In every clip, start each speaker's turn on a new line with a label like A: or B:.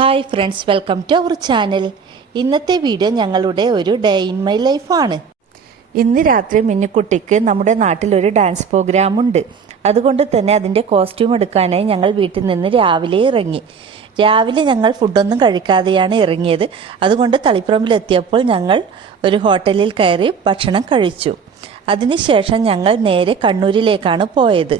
A: Hi friends welcome to our channel. ഇന്നത്തെ video ഞങ്ങളുടെ ഒരു ഡേ ഇൻ മൈ ലൈഫാണ്. ഇന്ന് രാത്രി മിന്നിക്കുട്ടിക്ക് നമ്മുടെ നാട്ടിലൊരു ഡാൻസ് പ്രോഗ്രാം ഉണ്ട്. അതുകൊണ്ട് തന്നെ അതിന്റെ കോസ്റ്റ്യൂം എടുക്കാനായി ഞങ്ങൾ വീട്ടിൽ നിന്ന് രാവിലെ ഇറങ്ങി. രാവിലെ ഞങ്ങൾ ഫുഡൊന്നും കഴിക്കാതെയാണ് ഇറങ്ങിയത്. അതുകൊണ്ട് തളിപ്പറമ്പിലെത്തിയപ്പോൾ ഞങ്ങൾ ഒരു ഹോട്ടലിൽ കയറി ഭക്ഷണം കഴിച്ചു. അതിനുശേഷം ഞങ്ങൾ നേരെ കണ്ണൂരിലേക്കാണ് പോയത്.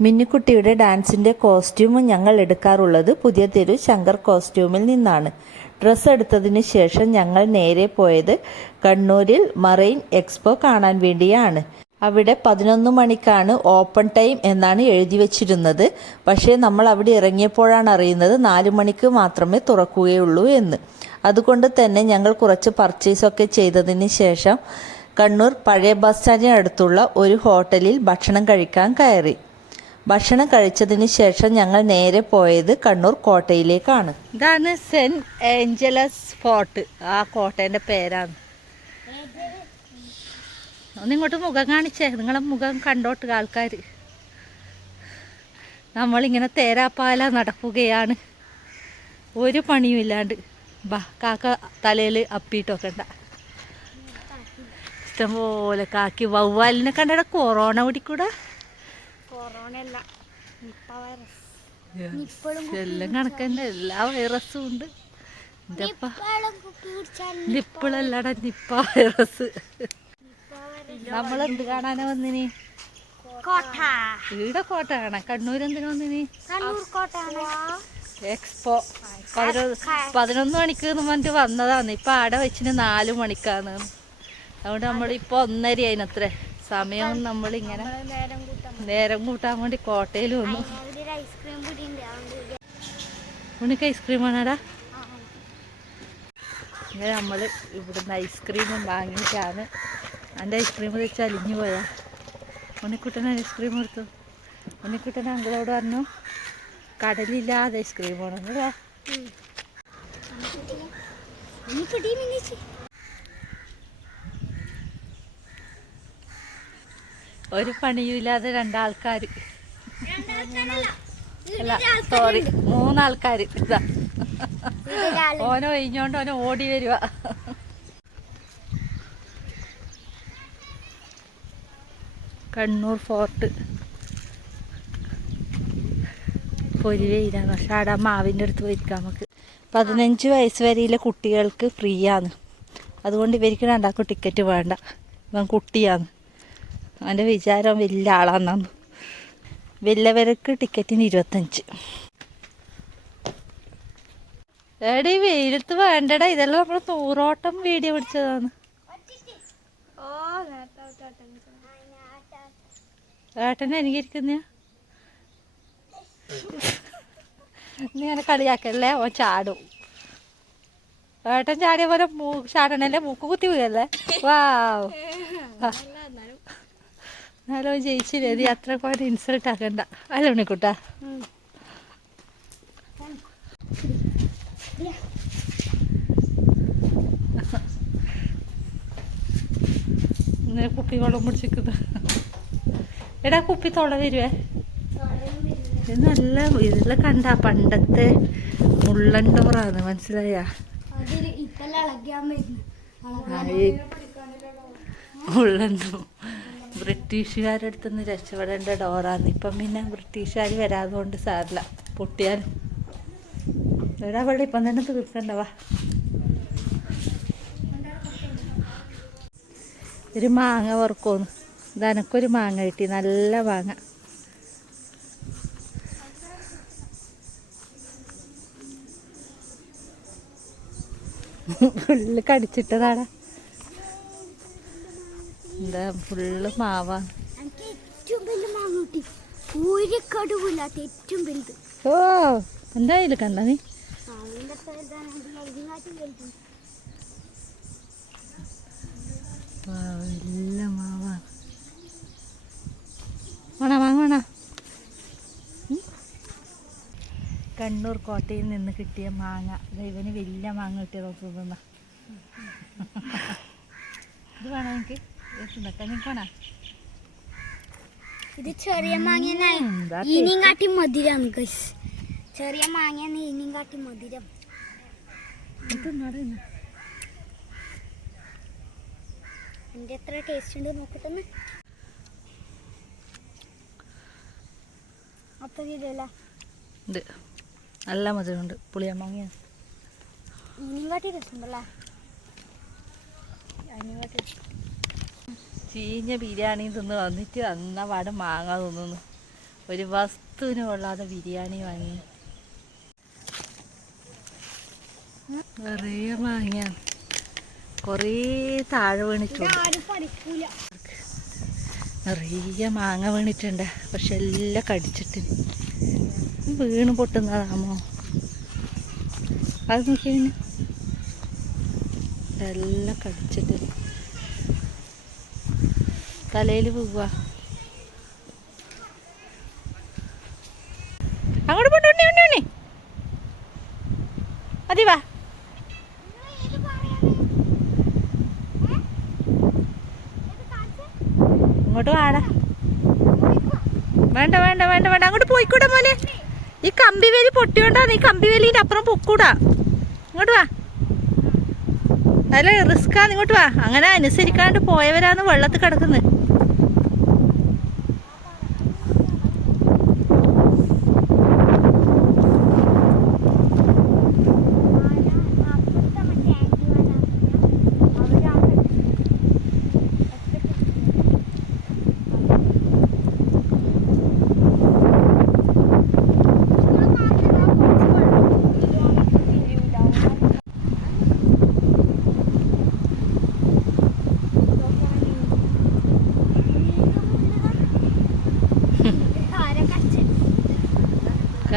A: മിന്നിക്കുട്ടിയുടെ ഡാൻസിന്റെ കോസ്റ്റ്യൂം ഞങ്ങൾ എടുക്കാറുള്ളത് പുതിയ തെരു ശങ്കർ കോസ്റ്റ്യൂമിൽ നിന്നാണ്. ഡ്രസ്സ് എടുത്തതിന് ശേഷം ഞങ്ങൾ നേരെ പോയത് കണ്ണൂരിൽ മറൈൻ എക്സ്പോ കാണാൻ വേണ്ടിയാണ്. അവിടെ പതിനൊന്ന് മണിക്കാണ് ഓപ്പൺ ടൈം എന്നാണ് എഴുതി വച്ചിരുന്നത്. പക്ഷേ നമ്മൾ അവിടെ ഇറങ്ങിയപ്പോഴാണ് അറിയുന്നത് നാല് മണിക്ക് മാത്രമേ തുറക്കുകയുള്ളൂ എന്ന്. അതുകൊണ്ട് തന്നെ ഞങ്ങൾ കുറച്ച് പർച്ചേസൊക്കെ ചെയ്തതിന് ശേഷം കണ്ണൂർ പഴയ ബസ് സ്റ്റാൻഡിനടുത്തുള്ള ഒരു ഹോട്ടലിൽ ഭക്ഷണം കഴിക്കാൻ കയറി. ഭക്ഷണം കഴിച്ചതിന് ശേഷം ഞങ്ങൾ നേരെ പോയത് കണ്ണൂർ കോട്ടയിലേക്കാണ്. ഇതാണ് സെന്റ് ഏഞ്ചലസ് ഫോർട്ട്. ആ കോട്ടേന്റെ പേരാണ്. ഒന്നിങ്ങോട്ട് മുഖം കാണിച്ചേ. നിങ്ങളെ മുഖം കണ്ടോട്ട് ആൾക്കാർ നമ്മളിങ്ങനെ തേരാപ്പാല നടക്കുകയാണ്. ഒരു പണിയും ഇല്ലാണ്ട്. ബാ കാക്ക തലയിൽ അപ്പിയിട്ടൊക്കെ ഉണ്ടാ ഇഷ്ടംപോലെ കാക്കി വവ്വാലിനെ കണ്ടട കൊറോണ പിടിക്കൂടാ.
B: കൊറോണ അല്ല നിപ്പ വൈറസ്
A: എല്ലാം കണക്കന്നെ. എല്ലാ വൈറസും ഉണ്ട്. നിപ്പിളല്ലട നിപ്പ വൈറസ് നമ്മളെന്ത് കാണാനാ വന്നിനി?
B: കോട്ട.
A: ഈടെ കോട്ട കാണാൻ കണ്ണൂർ എന്തിനു വന്നിനി? എക്സ്പോ. പതിനൊന്ന് മണിക്ക് മറ്റു പറഞ്ഞിട്ട് വന്നതാണ് ഇപ്പൊ ആടെ വെച്ചിന് നാല് മണിക്കാണ് അതുകൊണ്ട് നമ്മളിപ്പോ ഒന്നര അതിനത്രേ സമയം നമ്മളിങ്ങനെ
B: നേരം കൂട്ടാൻ
A: വേണ്ടി. കോട്ടയിൽ വന്നു.
B: ഐസ്ക്രീം വേണടാ
A: ഉണിക്ക് ഐസ്ക്രീം ആണാടാ ഇങ്ങനെ നമ്മൾ ഇവിടുന്ന് ഐസ്ക്രീമും വാങ്ങിയിട്ടാണ് എന്റെ ഐസ്ക്രീം വെച്ച് അലിഞ്ഞു പോയാ ഉണ്ണിക്കുട്ടൻ ഐസ്ക്രീം കൊടുത്തു. ഉണ്ണിക്കുട്ടൻ അങ്കിളോട് പറഞ്ഞു കടലില്ലാതെ ഐസ്ക്രീം വേണം. അല്ലേ ഒരു പണിയുമില്ലാതെ രണ്ടാൾക്കാർ അല്ല സോറി മൂന്നാൾക്കാർ ഇതാ. ഓനെ ഒഴിഞ്ഞോണ്ട് ഓനെ ഓടി വരുക. കണ്ണൂർ ഫോർട്ട്. പൊരിവയിലാണ് പക്ഷെ അവിടെ ആ മാവിന്റെ അടുത്ത് പോയിരിക്കാം നമുക്ക്. പതിനഞ്ച് വയസ്സ് വരെയുള്ള കുട്ടികൾക്ക് ഫ്രീ ആണ് അതുകൊണ്ട് ഇവർക്ക് രണ്ടാൾക്കും ടിക്കറ്റ് വേണ്ട. ഇവൻ കുട്ടിയാണ്. അവന്റെ വിചാരം വലിയ ആളാന്നാണ് വലിയവർക്ക് ടിക്കറ്റിന് ഇരുപത്തഞ്ച്. എടി വെയിലത്ത് വേണ്ടടാ. ഇതെല്ലാം നമ്മൾ നൂറോട്ടം വീഡിയോ പിടിച്ചതാണ്. ഏട്ടനെ എനിക്കിരിക്കുന്ന നീ അങ്ങനെ കളിയാക്കല്ലേ? ഓ ചാടും. ഏട്ടൻ ചാടിയ പോലെ മൂ ചാടണല്ലേ? മൂക്ക് കുത്തി വീഴല്ലേ? വാവ്. എന്നാലും ജയിച്ചില്ലേ? നീ അത്ര പോലെ ഇൻസൾട്ട് ആക്കണ്ട. അല്ല ഉണ്ണിക്കുട്ടാ? ഇങ്ങനെ കുപ്പി വെള്ളം പിടിച്ചിരിക്കുന്നു എടാ കുപ്പി തൊള വരുവേ. ഇത് നല്ല ഇതിൽ കണ്ട പണ്ടത്തെ മുള്ളൻ ഡോറാണ് മനസ്സിലായ? മുള്ളൻ ഡോർ ബ്രിട്ടീഷുകാരുടെ അടുത്ത് നിന്ന് രക്ഷപ്പെടേണ്ട ഡോറാണ്. ഇപ്പം പിന്നെ ബ്രിട്ടീഷുകാർ വരാതുകൊണ്ട് സാറില്ല പൊട്ടിയാലും വരാ വെള്ളം ഇപ്പം തന്നെ തീർക്കണ്ടവാ. ഒരു മാങ്ങ വറുക്കോന്ന് ഇതനക്കൊരു മാങ്ങ കിട്ടി. നല്ല മാങ്ങ. ഫുള്ള് കടിച്ചിട്ടതാടാ. എന്താ ഫുള്ള് മാവാ.
B: ഏറ്റവും വലിയ മാങ്ങ കിട്ടി ഒരു കടുവില്ലാത്ത ഏറ്റവും വലുത്.
A: ഓ എന്തായാലും കണ്ട നീ.
B: മാവിന്റെ പേരാണ് ഇതിനാട്ടി വലുത്
A: വാ, നല്ല മാവാ. വേണ ഉം? കണ്ണൂർ കോട്ടയിൽ നിന്ന് കിട്ടിയ മാങ്ങ. ദൈവന് വലിയ മാങ്ങ കിട്ടിയ നോക്കുന്ന ഇത് വേണം എനിക്ക്
B: ഇത് ചെറിയ മാങ്ങ ഇനിയും കാട്ടി മധുരം ഗൈസ് ചെറിയ മാങ്ങയാണ് ഇനിയും കാട്ടി മധുരം. എന്റെ എത്ര ടേസ്റ്റ് ഉണ്ട് നോക്കട്ടെ അത്ര
A: ഉണ്ട് നല്ല മധുരമുണ്ട്. പുളിയമാങ്ങ
B: ഇനിയും കാട്ടി രസമുണ്ടല്ലേ അതിനും കാട്ടി
A: ചീഞ്ഞ ബിരിയാണി തിന്ന് വന്നിട്ട് അന്നപാട് മാങ്ങ തിന്നുന്നു. ഒരു വസ്തുവിന് കൊള്ളാതെ ബിരിയാണി വാങ്ങി. നിറയെ മാങ്ങ. കുറേ താഴെ വീണിട്ടുണ്ട്. നിറയെ മാങ്ങ വീണിട്ടുണ്ട്. പക്ഷെ എല്ലാം കടിച്ചിട്ട്. വീണ് പൊട്ടുന്നതാമോ അത് നോക്കി എല്ലാം കടിച്ചിട്ട്. തലയിൽ പോവുക. അങ്ങോട്ട് പോണ്ട് ഉണ്ണി ഉണ്ണി ഉണ്ണി. മതി വാ. ഇങ്ങോട്ട് വാടാ. വേണ്ട വേണ്ട വേണ്ട വേണ്ട. അങ്ങോട്ട് പോയിക്കൂടാ മോനെ. ഈ കമ്പി വേലി പൊട്ടിയോണ്ടാണ് ഈ കമ്പി വേലിന്റെ അപ്പുറം പൊക്കൂടാ. ഇങ്ങോട്ട് വാ. അല്ല റിസ്ക്കാന്ന് ഇങ്ങോട്ട് വാ. അങ്ങനെ അനുസരിക്കാണ്ട് പോയവരാന്ന് വെള്ളത്തിൽ കിടക്കുന്നത്.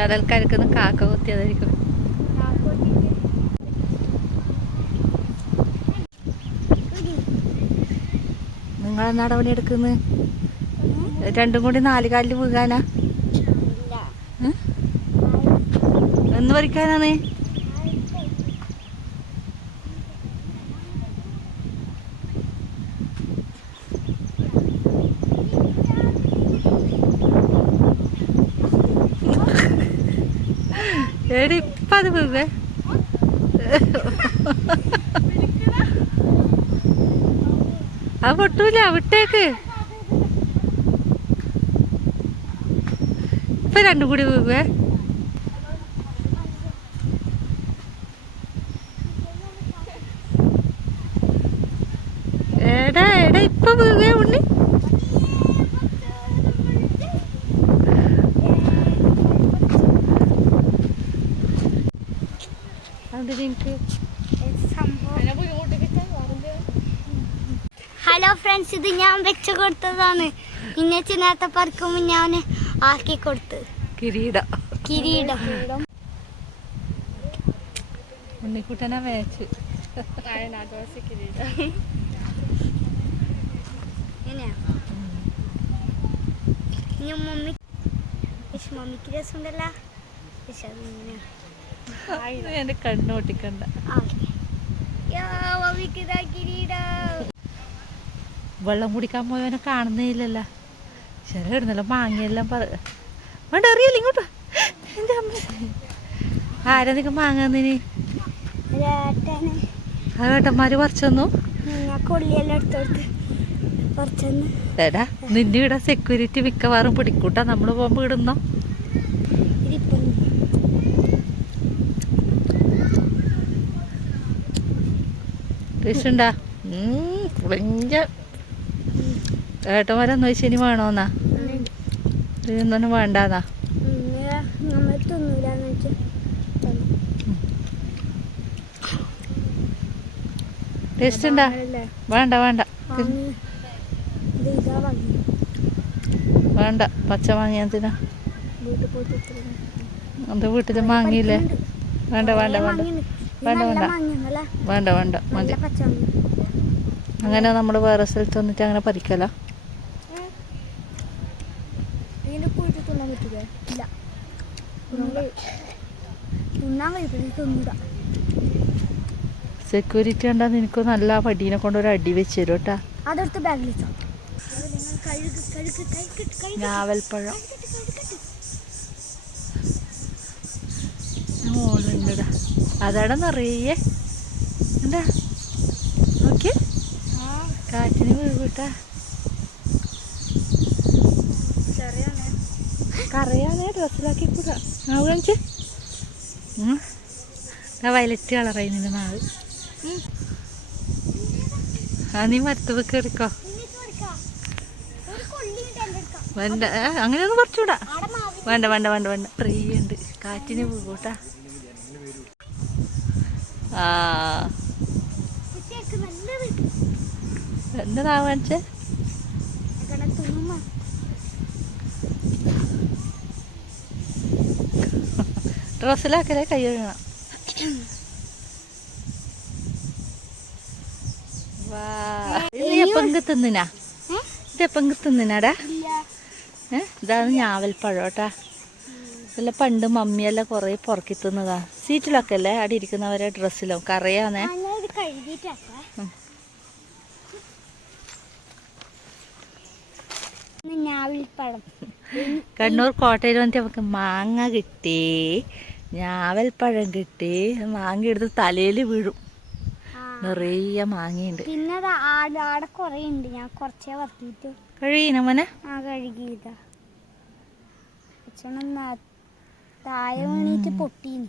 A: കടൽക്കരക്കുന്ന കാക്ക കുത്തിയതായിരിക്കും. എന്നാടാ പണി എടുക്കുന്നത് രണ്ടും കൂടി നാല് കാലിൽ വീകാനാ ഉം? എന്ന് പറിക്കാനാണ് എടി ഇപ്പം അത് വീകേ അത് പൊട്ടൂല വിട്ടേക്ക്. ഇപ്പൊ രണ്ടും കൂടി വീവേ എടാ എടാ ഇപ്പൊ വീവേ ഉണ്ണി
B: ഹലോ ഫ്രണ്ട്സ് ഇത് ഞാൻ വെച്ച് കൊടുത്തതാണ്. പിന്നെ നേരത്തെ പറക്കുമ്പോൾ ഞാൻ ആക്കി കൊടുത്ത്.
A: കിരീട.
B: കിരീടം.
A: ഉണ്ണിക്കുട്ടനെ
B: മമ്മിക്ക് രസമുണ്ടല്ലോ? പക്ഷെ അതിങ്ങനെ
A: എന്റെ
B: കണ്ണോട്ടിക്കണ്ട
A: വെള്ളം കുടിക്കാൻ പോയവനെ കാണുന്നേയില്ലല്ലോ. ശരി ഇടുന്നല്ലോ മാങ്ങയെല്ലാം പറ വേണ്ട അറിയില്ല ഇങ്ങോട്ട്. എന്റെ അമ്മ. ആരാ നിനക്ക് മാങ്ങ
B: ഏട്ടന്
A: ആ ഏട്ടന്മാര് പറിച്ചു തന്നു.
B: ഞാൻ കൊള്ളിയെല്ലാം എടുത്തോട്ട് കുറച്ചൊന്ന്
A: നിന്റെ ഇവിടെ സെക്യൂരിറ്റി മിക്കവാറും പിടിക്കൂട്ടാ. നമ്മൾ പോകുമ്പോ ഇടുന്നോ? ടേസ്റ്റ് പുളിഞ്ച ഏട്ടന്മാരെന്ന് ചോദിച്ചാൽ ഇനി വേണോന്നാ? ഇതൊന്നും വേണ്ടാന്നാ? ടേസ്റ്റ് ഉണ്ടാ വേണ്ട വേണ്ട. വേണ്ട പച്ച വാങ്ങിയാ എന്തിനാ? അത് വീട്ടിൽ വാങ്ങിയില്ലേ? വേണ്ട വേണ്ട വേണ്ട. വേണ്ട, വേണ്ട. വേണ്ട വേണ്ട മതി. അങ്ങനെ നമ്മൾ വേറെ സ്ഥലത്ത് വന്നിട്ട് അങ്ങനെ പറിക്കല. സെക്യൂരിറ്റി കണ്ടാ നിനക്ക് നല്ല പടീനെ കൊണ്ട് ഒരു അടി വെച്ച് തരും കേട്ടാ.
B: അതെടുത്ത് ബാഗിൽ
A: ഞാവൽപ്പഴം. മോളുണ്ടടാ അതാണ് നിറയെ. എന്താ? നോക്കി കാറ്റിന് വീട്ടാ
B: കറിയാണ്
A: കറിയാതെ ഡ്രസ്സിലാക്കി കൂടാ നാവ് കാണിച്ച്. വയലറ്റ് കളറായി നിന്റെ നാവ് ആ നീ മരത്ത് കയറിക്കോ
B: കൊള്ളി എടുക്കാം?
A: വേണ്ട. അങ്ങനെയൊന്നും കുറച്ചുകൂടാ. വേണ്ട വേണ്ട വേണ്ട വേണ്ട. ട്രീ ഉണ്ട് കാറ്റിന് പോകൂട്ടാ കാണിച്ചേ ഡ്രസ്സിലാക്കലേ കൈ കഴുകണം. വാ. ഇത് നീ എപ്പം തിന്നിനാ?
B: ഏ?
A: ഇത് എപ്പം തിന്നിനാടാ? ഏ? ഇതാണ് ഞാവൽപ്പഴം കേട്ടാ. ഇതെല്ലാം പണ്ട് മമ്മിയെല്ലാം കുറേ പുറക്കി തിന്നതാ. സീറ്റിലൊക്കെ അല്ലേ അവിടെ ഇരിക്കുന്നവരെ ഡ്രസ്സിലും. കറിയാന്നേ. കണ്ണൂർ കോട്ടയിൽ വന്നിട്ട് നമുക്ക് മാങ്ങ കിട്ടി. ഞാവൽപ്പഴം കിട്ടി. മാങ്ങ എടുത്ത് തലയിൽ വീഴും. നിറയെ മാങ്ങയുണ്ട്.
B: പിന്നെ ആടെ കൊറേ ഉണ്ട്. ഞാൻ കുറച്ചേ വർത്തിയിട്ട്
A: കഴിയണ മോനെ?
B: ആ കഴുകിയതാ. അച്ഛനും താഴെ വീണീട്ട് പൊട്ടീനി.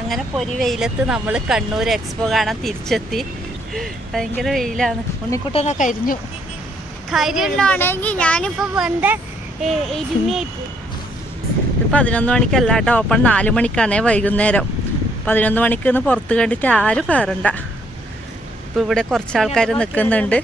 A: അങ്ങനെ പൊരി വെയിലത്ത് നമ്മൾ കണ്ണൂർ എക്സ്പോ കാണാൻ തിരിച്ചെത്തി. ഭയങ്കര വെയിലാണ്. ഉണ്ണിക്കുട്ടനെ കരിഞ്ഞു.
B: കാര്യമുണ്ടാണെങ്കിൽ ഞാനിപ്പോ വെന്ത
A: ഇത് പതിനൊന്ന് മണിക്കല്ല കേട്ടോ ഓപ്പൺ നാല് മണിക്കാണേ വൈകുന്നേരം. പതിനൊന്ന് മണിക്ക് പുറത്ത് കണ്ടിട്ട് ആരും കയറണ്ട. ഇപ്പൊ ഇവിടെ കുറച്ച് ആൾക്കാർ നിൽക്കുന്നുണ്ട്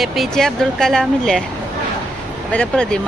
A: A P J Abdul Kalam ഇല്ലേ അവരെ പ്രതിമ.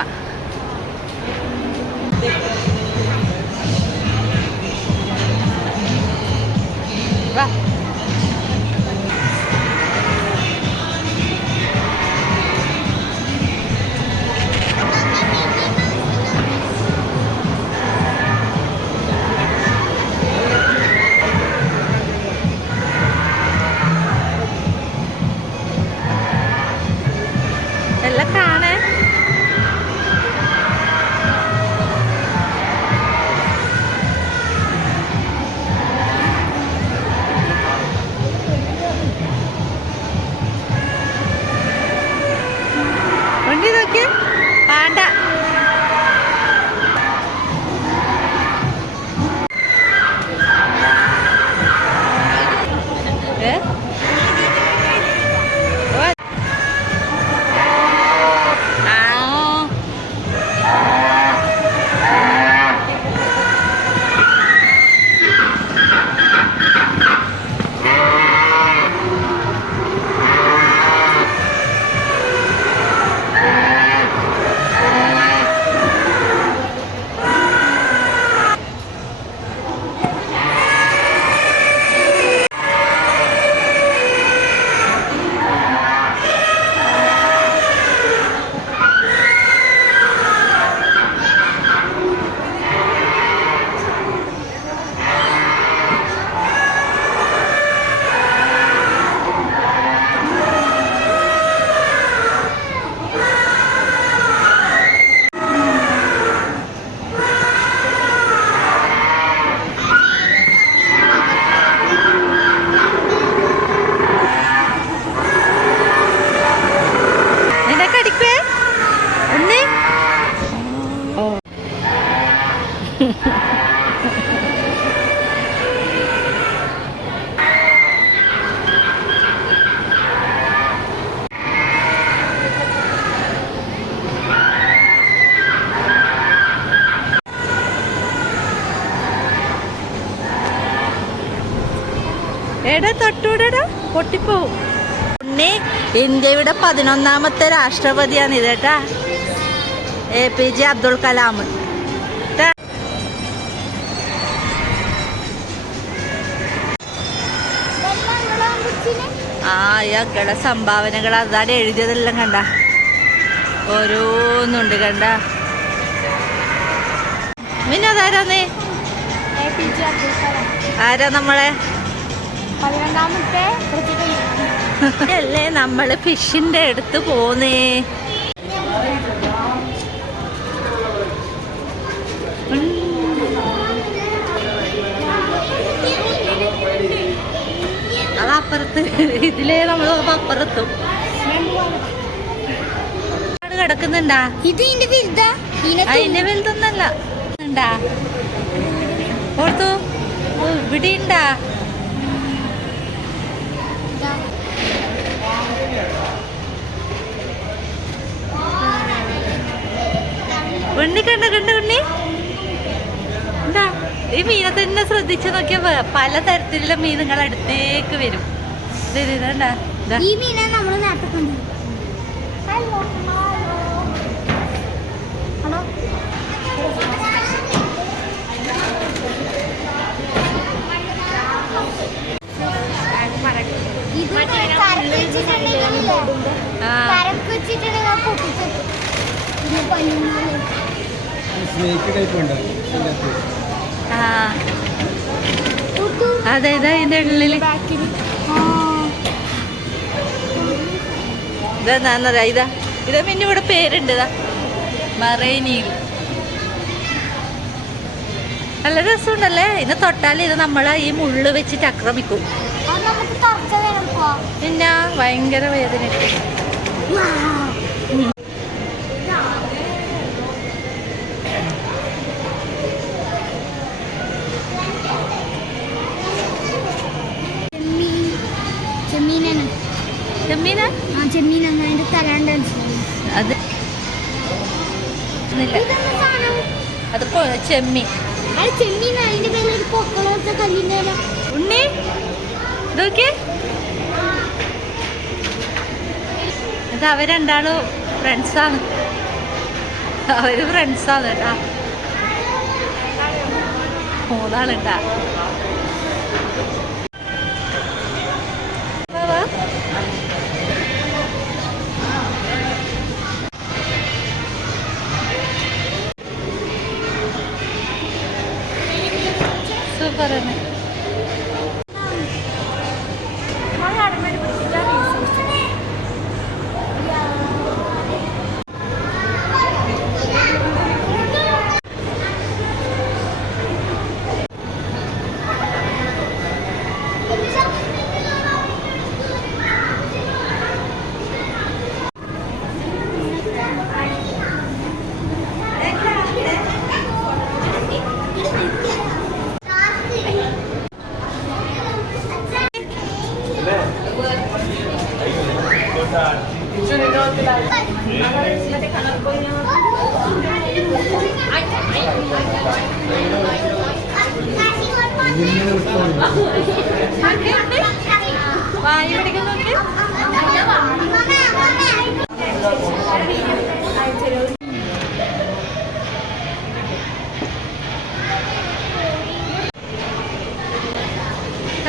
A: എടാ തൊട്ടൂടെടാ പൊട്ടിപ്പോവും. ഉണ്ണി ഇന്ത്യയുടെ പതിനൊന്നാമത്തെ രാഷ്ട്രപതിയാണ് ഇത് കേട്ടാ A P J Abdul Kalam. ആ ഇയാളുടെ സംഭാവനകൾ അതാണ് എഴുതിയതെല്ലാം കണ്ട. ഓരോന്നുണ്ട് കണ്ട.
B: പിന്നെ അതാരാന്നേ
A: ആരാ നമ്മളെ? അല്ലേ നമ്മൾ ഫിഷിന്റെ അടുത്ത് പോന്നേ. അതപ്പുറത്ത്. ഇതിലേ നമ്മൾ അപ്പുറത്തും. കിടക്കുന്നുണ്ടാ?
B: ഇത് ഇതിന്റെ വലുതാ?
A: അതിന്റെ വലുതൊന്നല്ല. ഓർത്തു. ഇവിടെ ഉണ്ടാ ഉണ്ണി കണ്ട കണ്ട ഉണ്ണി? എന്താ ഈ മീനെ തന്നെ ശ്രദ്ധിച്ചു നോക്കിയ പലതരത്തിലുള്ള മീനുകൾ അടുത്തേക്ക് വരും. ദേ, ദേ, ദേ,
B: ഈ മീനെ നമ്മൾ നേരത്തെ കണ്ടു ഇത് കരക്ക് വെച്ചിട്ടുണ്ടെങ്കിൽ
A: ആ,
B: കരക്ക് വെച്ചിട്ടുണ്ടെങ്കിൽ പൊട്ടിച്ചു
A: അതെ ഇതാ ഇതിന്റെ
B: ഉള്ളിൽ.
A: ഇതാ ഞാനറിയാ ഇതാ ഇതാ പിന്നെ ഇവിടെ പേരുണ്ട് ഇതാ. മറൈനീൽ. നല്ല രസമുണ്ടല്ലേ? ഇത് തൊട്ടാൽ ഇത് നമ്മളെ ഈ മുള്ള് വെച്ചിട്ട് ആക്രമിക്കും. പിന്നെ ഭയങ്കര വേദന
B: ചെമ്മീൻ. അതിന്റെ പൊക്കളത്തെ കല്ലിന്റെ.
A: ഉണ്ണി. ഇതൊക്കെ രണ്ടാളും ഫ്രണ്ട്സാണ് അവർ ഫ്രണ്ട്സാണ് കേട്ടാ. മൂന്നാളുണ്ടാ.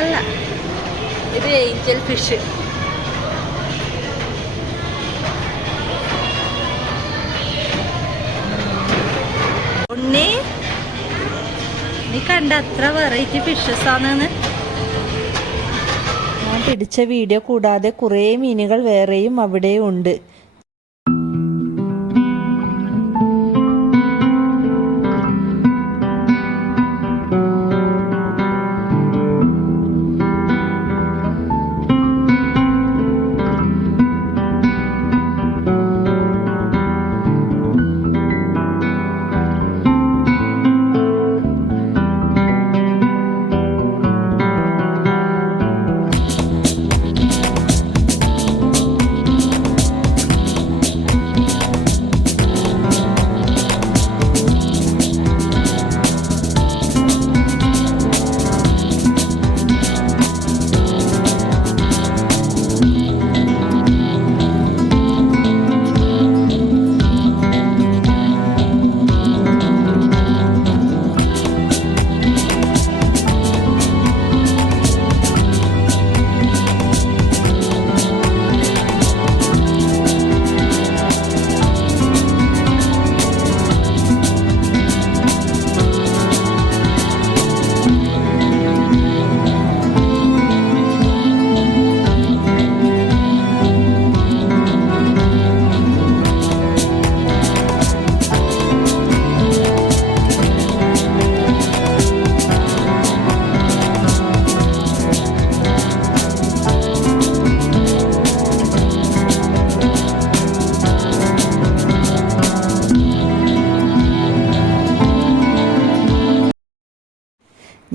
A: അല്ല ഇത് ഏഞ്ചൽ ഫിഷ്. നീ കണ്ട അത്ര വെറൈറ്റി ഫിഷസ് ആണെന്ന്. ഞാൻ പിടിച്ച വീഡിയോ കൂടാതെ കുറേ മീനുകൾ വേറെയും അവിടെയും ഉണ്ട്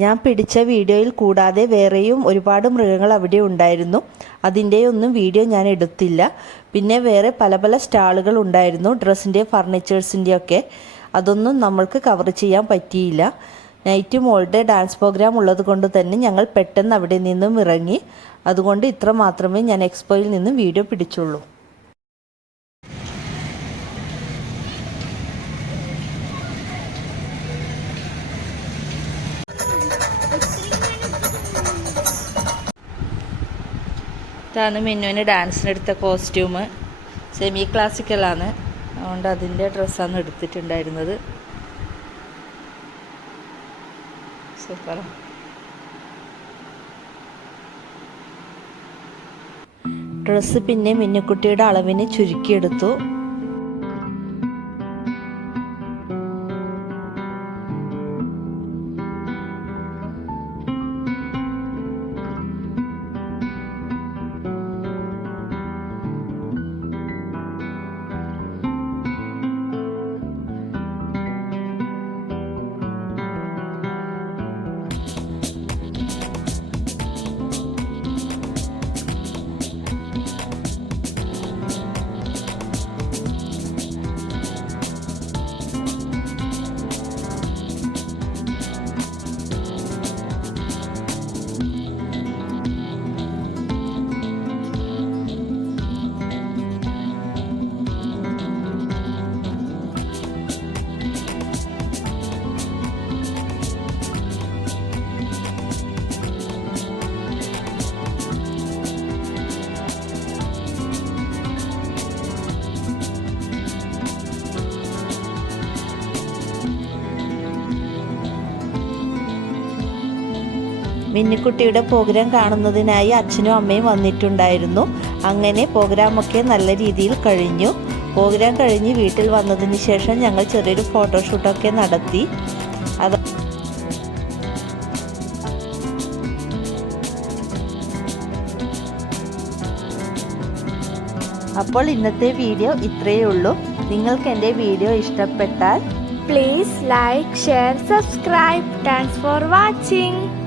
A: ഞാൻ പിടിച്ച വീഡിയോയിൽ കൂടാതെ വേറെയും ഒരുപാട് മൃഗങ്ങൾ അവിടെ ഉണ്ടായിരുന്നു. അതിന്റെയൊന്നും വീഡിയോ ഞാൻ എടുത്തില്ല. പിന്നെ വേറെ പല പല സ്റ്റാളുകൾ ഉണ്ടായിരുന്നു. ഡ്രസ്സിന്റെ ഫർണിച്ചേഴ്സിന്റെ ഒക്കെ അതൊന്നും നമ്മൾക്ക് കവർ ചെയ്യാൻ പറ്റിയില്ല. നൈറ്റ് മോളുടെ ഡാൻസ് പ്രോഗ്രാം ഉള്ളത് കൊണ്ട് തന്നെ ഞങ്ങൾ പെട്ടെന്ന് അവിടെ നിന്നും ഇറങ്ങി. അതുകൊണ്ട് ഇത്ര മാത്രമേ ഞാൻ എക്സ്പോയിൽ നിന്നും വീഡിയോ പിടിച്ചുള്ളൂ. ഇതാണ് മിന്നുവിന് ഡാൻസിനെടുത്ത കോസ്റ്റ്യൂം സെമി ക്ലാസിക്കലാണ് അതുകൊണ്ട് അതിന്റെ ഡ്രസ്സാണ് എടുത്തിട്ടുണ്ടായിരുന്നത്. ഡ്രസ്സ് പിന്നെ മിന്നുക്കുട്ടിയുടെ അളവിന് ചുരുക്കിയെടുത്തു. മിന്നിക്കുട്ടിയുടെ പ്രോഗ്രാം കാണുന്നതിനായി അച്ഛനും അമ്മയും വന്നിട്ടുണ്ടായിരുന്നു. അങ്ങനെ പ്രോഗ്രാമൊക്കെ നല്ല രീതിയിൽ കഴിഞ്ഞു. പ്രോഗ്രാം കഴിഞ്ഞ് വീട്ടിൽ വന്നതിന് ശേഷം ഞങ്ങൾ ചെറിയൊരു ഫോട്ടോഷൂട്ടൊക്കെ നടത്തി. അത് അപ്പോൾ ഇന്നത്തെ വീഡിയോ ഇത്രയേ ഉള്ളൂ. നിങ്ങൾക്ക് എന്റെ വീഡിയോ ഇഷ്ടപ്പെട്ടാൽ
B: please like share subscribe thanks for watching.